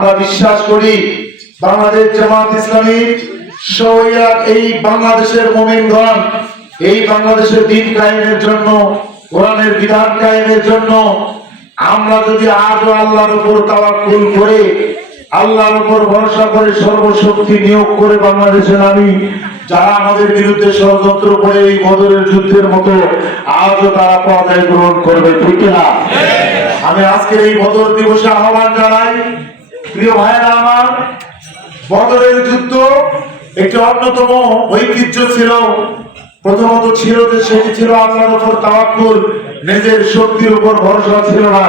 আমরা বিশ্বাস করি বাংলাদেশ জামাত ইসলামী এই বাংলাদেশের মুমিনগণ এই বাংলাদেশের দিন কায়েমের জন্য, কোরআনের বিধান কায়েমের জন্য আমরা যদি আজও আল্লাহর উপর তাওয়াক্কুল করে, আল্লাহর উপর ভরসা করে, সর্বশক্তি নিয়োগ করে বাংলাদেশে নামি, যারা আমাদের বিরুদ্ধে ষড়যন্ত্র করে এই বদরের যুদ্ধের মতো আজও তারা পর্যায় গ্রহণ করবে, ঠিক না? আমি আজকের এই বদর দিবসে আহ্বান জানাই, প্রিয় ভাইরা আমার, বদরের যুদ্ধ একটি অন্যতম ঐতিহ্য ছিল। প্রথমত ছিল যে সেটি ছিল আল্লাহর উপর তাওয়াক্কুল, নিজের শক্তির উপর ভরসা ছিল না।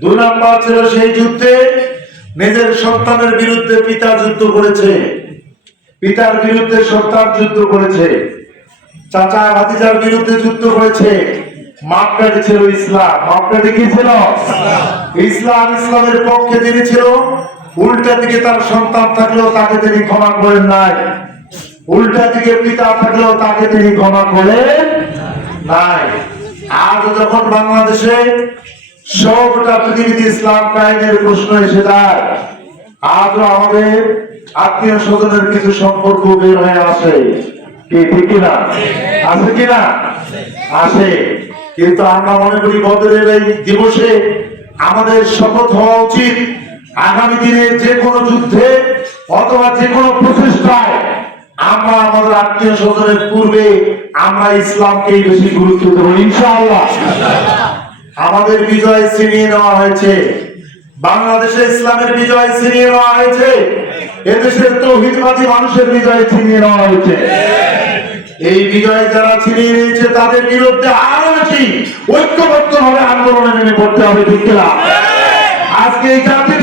দুই নাম্বার ছিল সেই যুদ্ধে নিজের সন্তানের বিরুদ্ধে পিতা যুদ্ধ করেছে, পিতার বিরুদ্ধে সন্তান যুদ্ধ করেছে, চাচা ভাতিজার বিরুদ্ধে যুদ্ধ করেছে। মাপকাঠি ছিল ইসলাম। মাপকাঠি কি ছিল? ইসলাম। ইসলামের পক্ষে যিনি ছিল, উল্টা দিকে তার সন্তান থাকলেও তাকে তিনি ক্ষমা করেন নাই, উল্টা দিকে পিতা থাকলেও তাকে তিনি ক্ষমা করেন নাই। আজ যখন বাংলাদেশে সবটা পৃথিবীতে ইসলাম কায়েমের প্রশ্ন এসে যায়, আজও আমাদের আত্মীয় স্বজনের কিছু সম্পর্ক বের হয়ে আসে, কি ঠিক কিনা? আছে কিনা? আসে। কিন্তু আমরা মনে করি বদরের এই দিবসে আমাদের শপথ হওয়া উচিত, আগামী দিনে যে কোনো যুদ্ধে অথবা যে কোনো প্রচেষ্টায় আমরা আমাদের আত্মীয় স্বজনের পূর্বে আমরা ইসলামকেই বেশি গুরুত্ব দেব, ইনশাআল্লাহ। আমাদের বিজয় ছিনিয়ে নেওয়া হয়েছে, বাংলাদেশে ইসলামের বিজয় ছিনিয়ে নেওয়া হয়েছে, এদেশের তৌহিদবাদী মানুষের বিজয় ছিনিয়ে নেওয়া হয়েছে। এই বিজয় যারা ছিনিয়ে নিয়েছে তাদের বিরুদ্ধে আরো বেশি ঐক্যবদ্ধভাবে আন্দোলনে নেমে পড়তে হবে, ঠিক না? আজকে এই জাতির